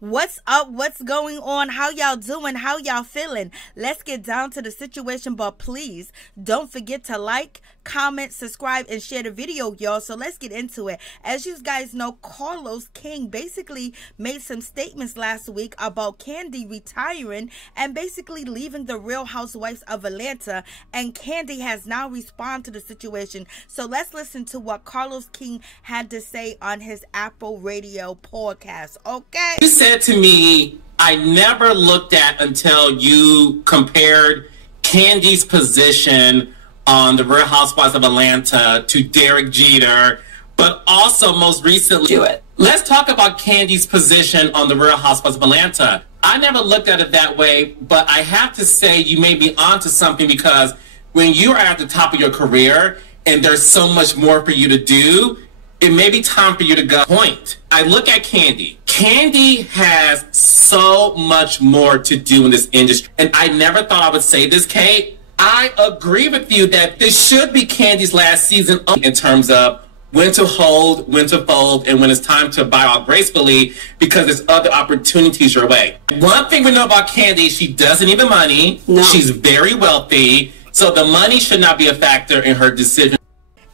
What's up? What's going on? How y'all doing? How y'all feeling? Let's get down to the situation, but please don't forget to like, comment, subscribe, and share the video, y'all. So let's get into it. As you guys know, Carlos King basically made some statements last week about Kandi retiring and basically leaving the Real Housewives of Atlanta, and Kandi has now responded to the situation. So let's listen to what Carlos King had to say on his Apple Radio podcast, okay? You said to me, I never looked at until you compared Kandi's position on the Real Housewives of Atlanta to Derek Jeter, but also most recently do it. Let's talk about Kandi's position on the Real Housewives of Atlanta. I never looked at it that way, but I have to say you may be onto something, because when you are at the top of your career and there's so much more for you to do, it may be time for you to go. Point. I look at Kandi. Kandi has so much more to do in this industry. And I never thought I would say this, Kate. I agree with you that this should be Kandi's last season in terms of when to hold, when to fold, and when it's time to bow out gracefully, because there's other opportunities your way. One thing we know about Kandi, she doesn't need the money. No. She's very wealthy. So the money should not be a factor in her decision.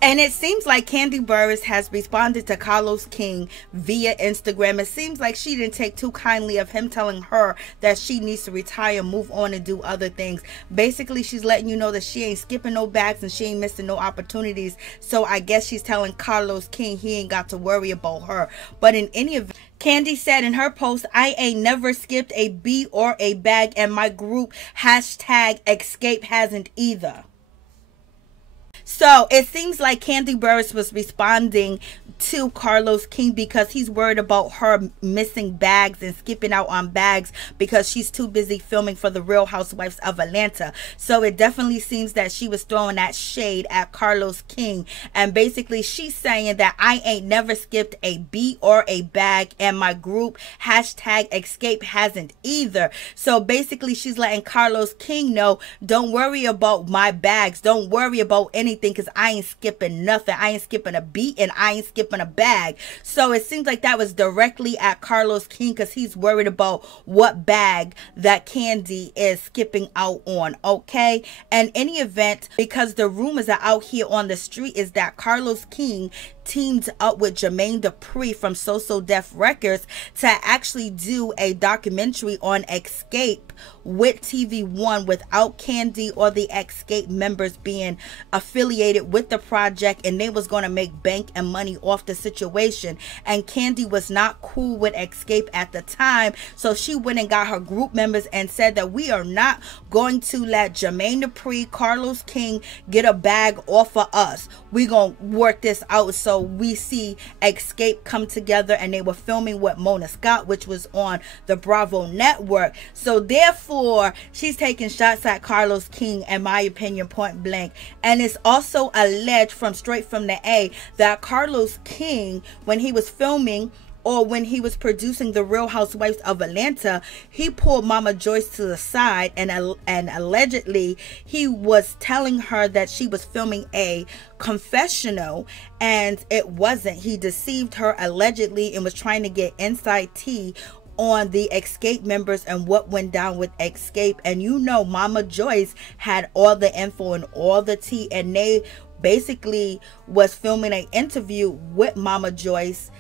And it seems like Kandi Burruss has responded to Carlos King via Instagram. It seems like she didn't take too kindly of him telling her that she needs to retire, move on, and do other things. Basically, she's letting you know that she ain't skipping no bags and she ain't missing no opportunities. So I guess she's telling Carlos King he ain't got to worry about her. But in any event, Kandi said in her post, I ain't never skipped a beat or a bag, and my group #escape hasn't either. So it seems like Kandi Burruss was responding to Carlos King because he's worried about her missing bags and skipping out on bags because she's too busy filming for the Real Housewives of Atlanta. So it definitely seems that she was throwing that shade at Carlos King, and basically she's saying that I ain't never skipped a beat or a bag, and my group #escape hasn't either. So basically she's letting Carlos King know, don't worry about my bags, don't worry about anything, because I ain't skipping nothing. I ain't skipping a beat and I ain't skipping a bag. So it seems like that was directly at Carlos King because he's worried about what bag that Kandi is skipping out on, okay? And any event, because the rumors are out here on the street, is that Carlos King teamed up with Jermaine Dupri from So Def Records to actually do a documentary on Escape with TV1 without Kandi or the Escape members being affiliated with the project, and they was going to make bank and money off the situation. And Kandi was not cool with Escape at the time, so she went and got her group members and said that we are not going to let Jermaine Dupri, Carlos King get a bag off of us. We gonna work this out. So we see Escape come together, and they were filming with Mona Scott, which was on the Bravo network. So therefore she's taking shots at Carlos King, in my opinion, point blank. And it's also alleged from straight from the A that Carlos King, when he was filming or when he was producing the Real Housewives of Atlanta, he pulled Mama Joyce to the side, and allegedly he was telling her that she was filming a confessional, and it wasn't. He deceived her allegedly and was trying to get inside tea on the Escape members and what went down with Escape. And you know, Mama Joyce had all the info and all the tea, and they basically was filming an interview with Mama Joyce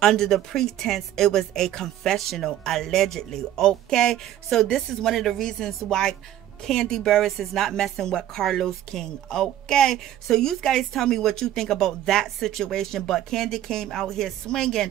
under the pretense it was a confessional, allegedly, okay? So this is one of the reasons why Kandi Burruss is not messing with Carlos King, okay? So you guys tell me what you think about that situation. But Kandi came out here swinging